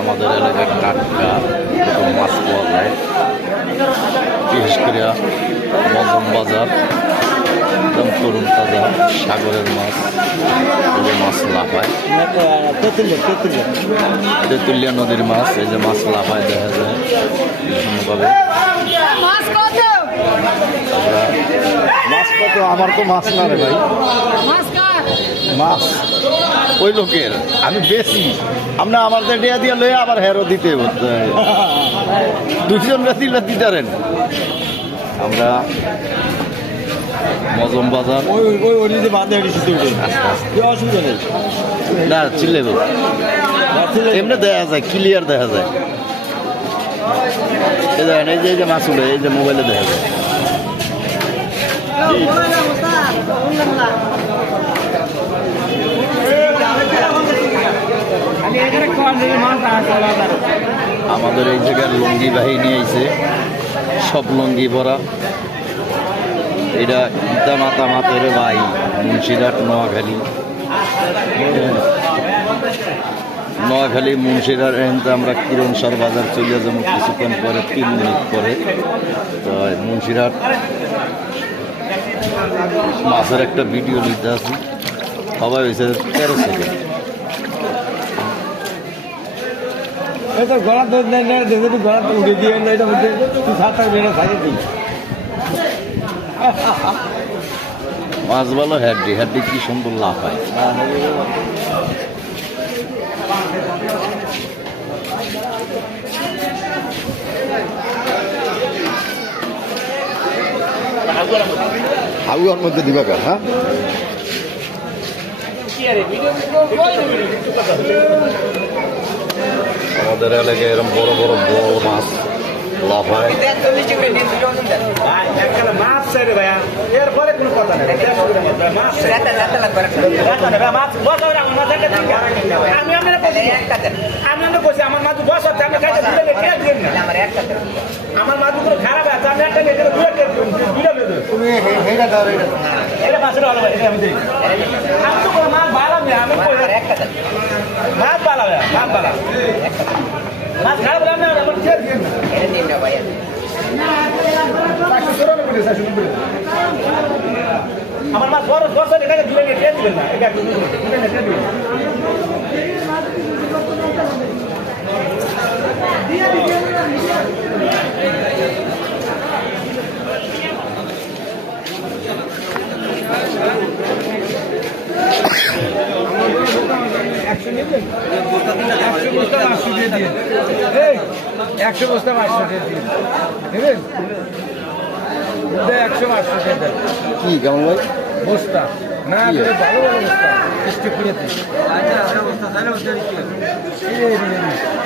আমাদের এলাকায় টাটকা মাছ পাওয়া যায়, বিশেষ করে মজম বাজার, একদম তরুণ তাজা সাগরের মাছ, মাছ লাফায়, তেঁতুলিয়া নদীর মাছ, এই যে মাছ লাফায় দেখা যায় বিভিন্নভাবে। মাছ কত? আমার তো মাছ না রে ভাই, মাছ ওই লোকের, আমি বেশি আমরা আমাদের ডেয়া দিয়ে লয়ে আবার হেরো দিতে দুজন দিলে দিতারেন। আমরা মজম বাজার অসুবিধা নেই না, চিল্লে এমনি দেখা যায়, ক্লিয়ার দেখা যায়। এই দেখেন, এই যে মাছ উঠে, এই যে মোবাইলে দেখা যায়। আমাদের এই জায়গার লুঙ্গি বাহিনী আইছে, সব লুঙ্গি ভরা। এটা ইতা মাতা মাতের ভাই, মুন্সিরহাট নোয়াখালী মুন্সিরহাট। এখানে আমরা কিরণসার বাজার চলে যাবো কিছুক্ষণ পরে, 3 মিনিট পরে। তো মুন্সিরহাট মাছের একটা ভিডিও নিতে আসি, সবাই হয়েছে 13 সেকেন্ড। মাছ ভালো, হ্যাডি হ্যাডি কি সুন্দর লাভ হয়। হাউয়ার মধ্যে দিবা কার? হ্যাঁ, আমাদের এলাকায় এরকম বড় বড় মাছ লাফায়। আমার মাছ খারাপ আছে, আমি একটা মাছ ভালো মাছ ভালো মাছ ভালো মাছ খারাপ আমার মাছ বড় বছর এখানে দিলে দিবেন না, এটা একশো বস্তা 500 দিয়ে দিয়ে 100 বস্তা 500 দিয়ে দিয়ে দেবেন, 100-500 দিয়ে দেন। কি কেমন ভাই বস্তা? না ভালো ভালো বস্তা,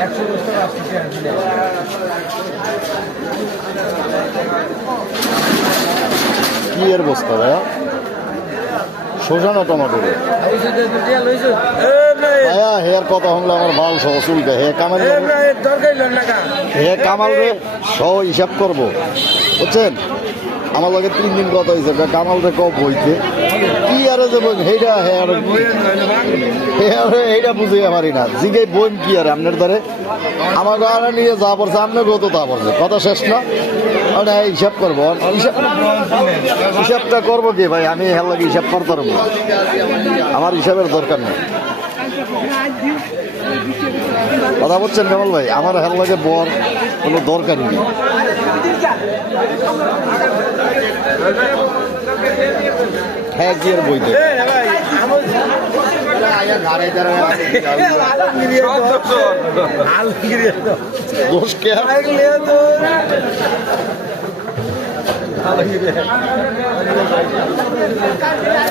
100 বস্তা 500 কি এর বস্তা ভাইয়া? শোষা না টমাটো ভাইয়া, হেয়ার কথা হলে আমার ভাল সহ চুলটা হে কামাল, হে কামাল রে সহ হিসাব করবো, বুঝছেন? আমার লগে 3 দিন কথা হয়েছে, কামাল রে কব বইতে কি আরে যে বই হেইটা এইটা বুঝে পারি না, জিগে বইম কি আর আপনার দ্বারে আমার গাড়ি নিয়ে যা পড়ছে আপনার গত তা পড়ছে, কথা শেষ না? ওটা হিসাব করবো, হিসাবটা করবো কি ভাই? আমি হের লাগে হিসাব করতে পারবো, আমার হিসাবের দরকার নেই। কথা বলছেন কামাল ভাই? আমার হের লাগে বর কোনো দরকারই নেই। হ্যাঁ, কি আর বইতে দোষ কে?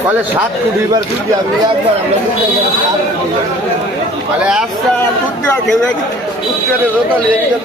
কলে 7 কোটি বার তুই আমি একবার আমরা কলে আচ্ছা তুই কেউ উত্তরে রোটা লেগে